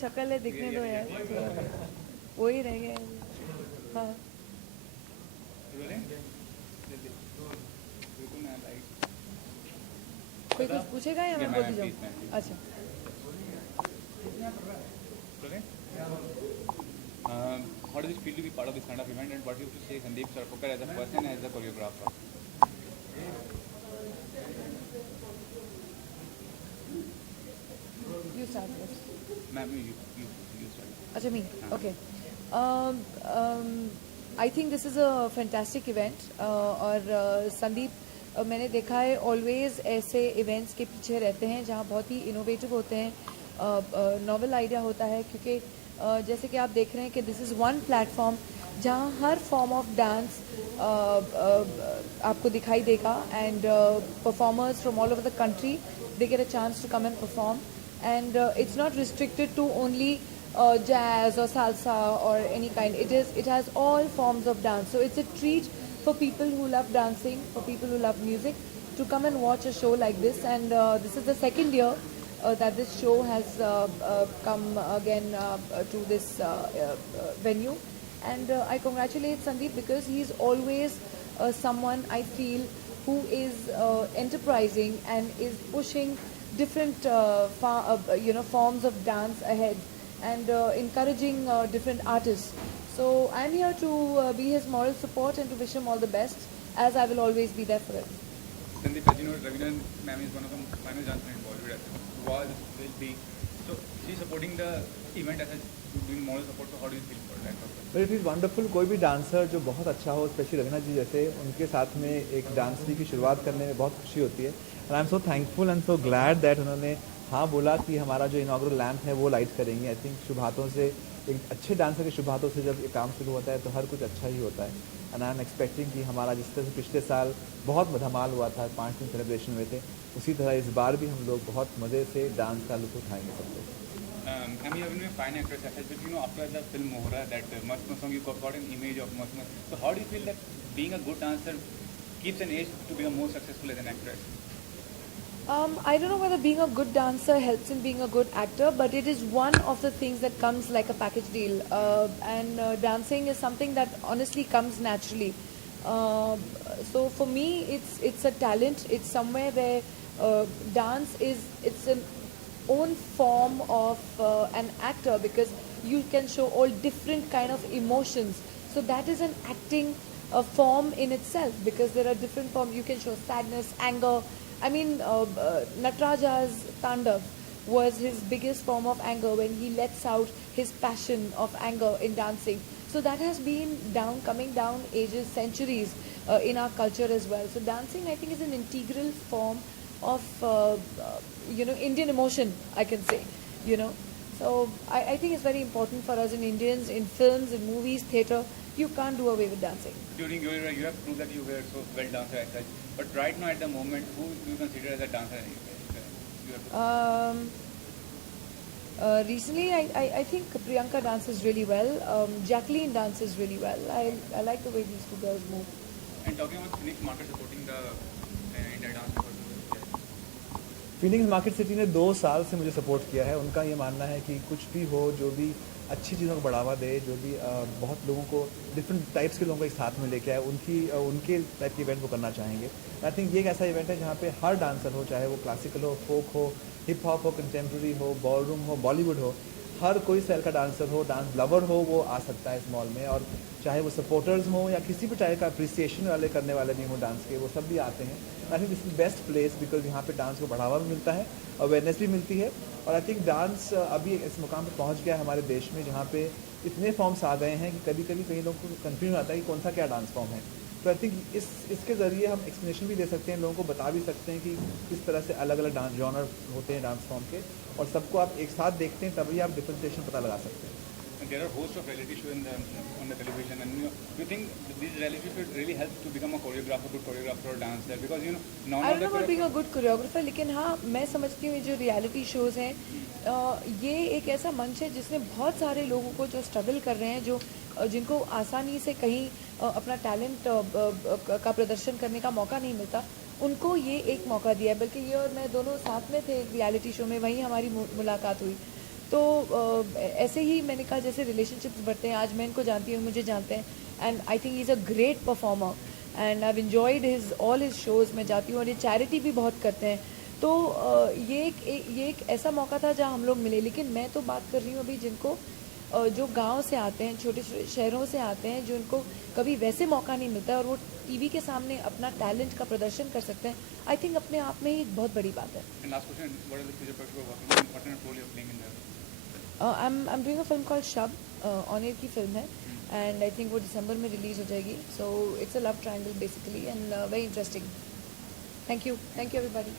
शक्ल है, दिखने दो यार, वो ही रह गया है। हाँ, कोई कुछ पूछेगा या मैं बोलती जाऊँ? अच्छा, How does it feel to be part of this kind of event, and what do you have to say Sandeep Sarpokar as a person, as a choreographer? you start first. Ma'am, you start. अच्छा, me. Okay. I think this is a fantastic event और संदीप मैंने देखा है always ऐसे events के पीछे रहते हैं जहाँ बहुत ही इनोवेटिव होते हैं, नॉवल आइडिया होता है, क्योंकि जैसे कि आप देख रहे हैं कि दिस इज़ वन प्लेटफॉर्म जहाँ हर फॉर्म ऑफ डांस आपको दिखाई देगा and performers from all over the country they get a chance to come and perform and it's not restricted to only jazz or salsa or any kind. It has all forms of dance, so it's a treat for people who love dancing, for people who love music, to come and watch a show like this. And this is the second year that this show has come again to this venue, and I congratulate Sandeep because he's always someone I feel who is enterprising and is pushing different forms of dance ahead and encouraging different artists. So I'm here to be his moral support and to wish him all the best, as I will always be there for him. Sandeep, as you know, Ravina ma'am is one of the finest dancers in Bollywood, will be. So she's supporting the event as a doing moral support. So how do you feel for that? But it is wonderful, कोई भी dancer जो बहुत अच्छा हो, specially Raveena जी जैसे, उनके साथ में एक डांस की शुरुआत करने में बहुत खुशी होती है। And I am so thankful and so glad that उन्होंने हाँ बोला कि हमारा जो इनॉग्रल लैम्प है वो लाइट करेंगे। आई थिंक शुभ हाथों से, एक अच्छे डांसर के शुभ हाथों से जब ये काम शुरू होता है तो हर कुछ अच्छा ही होता है। एंड आई एम एक्सपेक्टिंग कि हमारा जिस तरह से पिछले साल बहुत धमाल हुआ था, 5 दिन सेलिब्रेशन हुए थे, उसी तरह इस बार भी हम लोग बहुत मज़े से डांस का लुत्फ उठाएंगे सब लोग। I mean, you have been a fine actress, but you know, after the film Mohra, that Mast Mast song, you got an image of Mast Mast. So how do you feel that being a good dancer keeps an edge to become more successful as an actress? I don't know whether being a good dancer helps in being a good actor, but it is one of the things that comes like a package deal. And dancing is something that honestly comes naturally. So for me, it's a talent. It's somewhere where dance it's an own form of an actor, because you can show all different kind of emotions. So that is an acting form in itself, because there are different forms. You can show sadness, anger. I mean, Nataraja's Tandav was his biggest form of anger, when he lets out his passion of anger in dancing. So that has been coming down ages, centuries in our culture as well. So dancing, I think, is an integral form of Indian emotion, I can say, So I think it's very important for us in Indians, in films, in movies, theatre. You can't do away with dancing. During your era, you have proved that you were so well dancer as such. But right now, at the moment, who do you consider as a dancer? Recently, I think Priyanka dances really well. Jacqueline dances really well. I like the way these two girls move. And talking about Phoenix Market supporting the India dance. Phoenix market city ने 2 साल से मुझे support किया है। उनका ये मानना है कि कुछ भी हो, जो भी अच्छी चीज़ों को बढ़ावा दे, जो भी बहुत लोगों को, डिफरेंट टाइप्स के लोगों को एक साथ में लेके आए, उनके टाइप के इवेंट को करना चाहेंगे। आई थिंक ये एक ऐसा इवेंट है जहाँ पे हर डांसर हो, चाहे वो क्लासिकल हो, फोक हो, हिप हॉप हो, कंटेम्प्रेरी हो, बॉलरूम हो, बॉलीवुड हो, हर कोई स्टाइल का डांसर हो, डांस लवर हो, वो आ सकता है इस मॉल में। और चाहे वो सपोर्टर्स हों या किसी भी टाइप का अप्रिसिएशन वाले करने वाले भी हों डांस के, वो सब भी आते हैं। I think this is best place, because यहाँ पे डांस को बढ़ावा भी मिलता है, अवेयरनेस भी मिलती है। और आई थिंक डांस अभी इस मुकाम पर पहुँच गया है हमारे देश में, जहाँ पे इतने फॉर्म्स आ गए हैं कि कभी कभी कई लोगों को कन्फ्यूजन आता है कि कौन सा क्या डांस फॉर्म है। तो आई थिंक इसके ज़रिए हम एक्सप्लेनेशन भी दे सकते हैं, लोगों को बता भी सकते हैं कि किस तरह से अलग अलग डांस जॉनर होते हैं डांस फॉर्म के, और सबको आप एक साथ देखते हैं, तभी आप डिफरेंशिएशन पता लगा सकते हैं। There are hosts of reality show on the television, and you think these reality shows really help to become a choreographer, good choreographer or dancer? Because I don't know about being a good choreographer, लेकिन हाँ मैं समझती हूँ ये जो reality shows हैं, ये एक ऐसा मंच है जिसने बहुत सारे लोगों को जो स्ट्रगल कर रहे हैं, जिनको आसानी से कहीं अपना टैलेंट का प्रदर्शन करने का मौका नहीं मिलता, उनको ये एक मौका दिया है। बल्कि ये और मैं दोनों साथ में थे एक रियलिटी शो में, वहीं हमारी मुलाकात हुई। तो ऐसे ही मैंने कहा जैसे रिलेशनशिप्स बढ़ते हैं, आज मैं इनको जानती हूँ, मुझे जानते हैं, and I think he is a great performer and I have enjoyed his all his shows. मैं जाती हूँ और ये चैरिटी भी बहुत करते हैं. तो ये एक ऐसा मौका था जहाँ हम लोग मिले. लेकिन मैं तो बात कर रही हूँ अभी जिनको जो गांव से आते हैं, छोटे शहरों से आते हैं, जो इनको कभी वैसे मौका नहीं मिलता है और वो टीवी के सामने अपना टैलेंट का प्रदर्शन कर सकते हैं. आई थिंक अपने आप में ही एक बहुत बड़ी बात है. And last question, what are the future projects you are working on? What kind of role you are playing in there? I'm doing a film called Shab. On air की film है एंड आई थिंक वो दिसंबर में release हो जाएगी. So it's a love triangle basically and very interesting. Thank you everybody.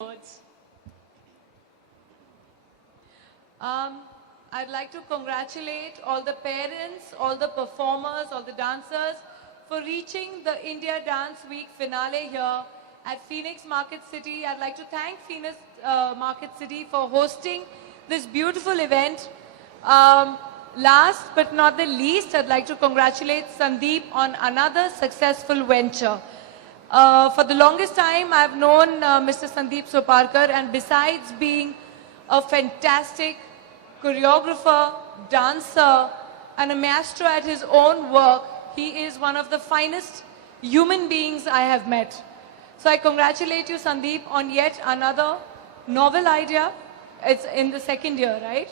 Words. I'd like to congratulate all the parents, all the performers, all the dancers for reaching the India Dance Week finale here at Phoenix Market City. I'd like to thank Phoenix Market City for hosting this beautiful event. Last but not the least, I'd like to congratulate Sandeep on another successful venture. For the longest time, I've known Mr. Sandeep Soparkar, and besides being a fantastic choreographer, dancer, and a maestro at his own work, he is one of the finest human beings I have met. So I congratulate you, Sandeep, on yet another novel idea. It's in the second year, right?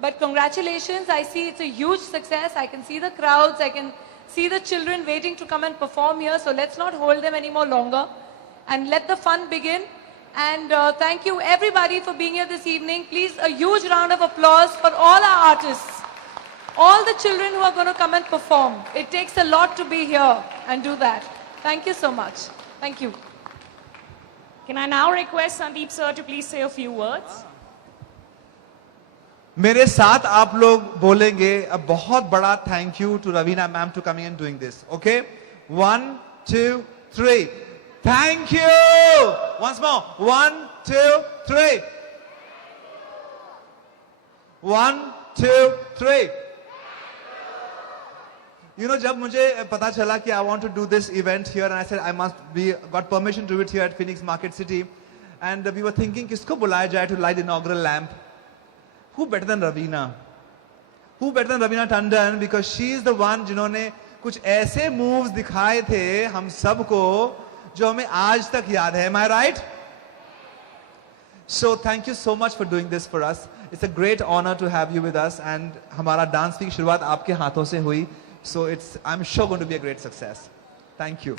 But congratulations, I see it's a huge success. I can see the crowds, I can see the children waiting to come and perform here. So let's not hold them any more longer and let the fun begin. And thank you everybody for being here this evening. Please, a huge round of applause for all our artists, all the children who are going to come and perform. It takes a lot to be here and do that. Thank you so much. Thank you. Can I now request Sandeep sir to please say a few words? मेरे साथ आप लोग बोलेंगे a बहुत बड़ा thank you to Raveena ma'am to coming and doing this okay 1 2 3 thank you once more 1 2 3 1 2 3 You know, जब मुझे पता चला कि I want to do this event here and I said I must be got permission to do it here at Phoenix Market City and we were thinking किसको बुलाया जाए to light the inaugural lamp. Who better than Raveena? Who better than Raveena Tandon? Because she is the one जिन्होंने कुछ ऐसे moves दिखाए थे हम सबको जो हमें आज तक याद है. Am I right? So thank you so much for doing this for us. It's a great honor to have you with us and हमारा dance week शुरुआत आपके हाथों से हुई. So I'm sure going to be a great success. Thank you.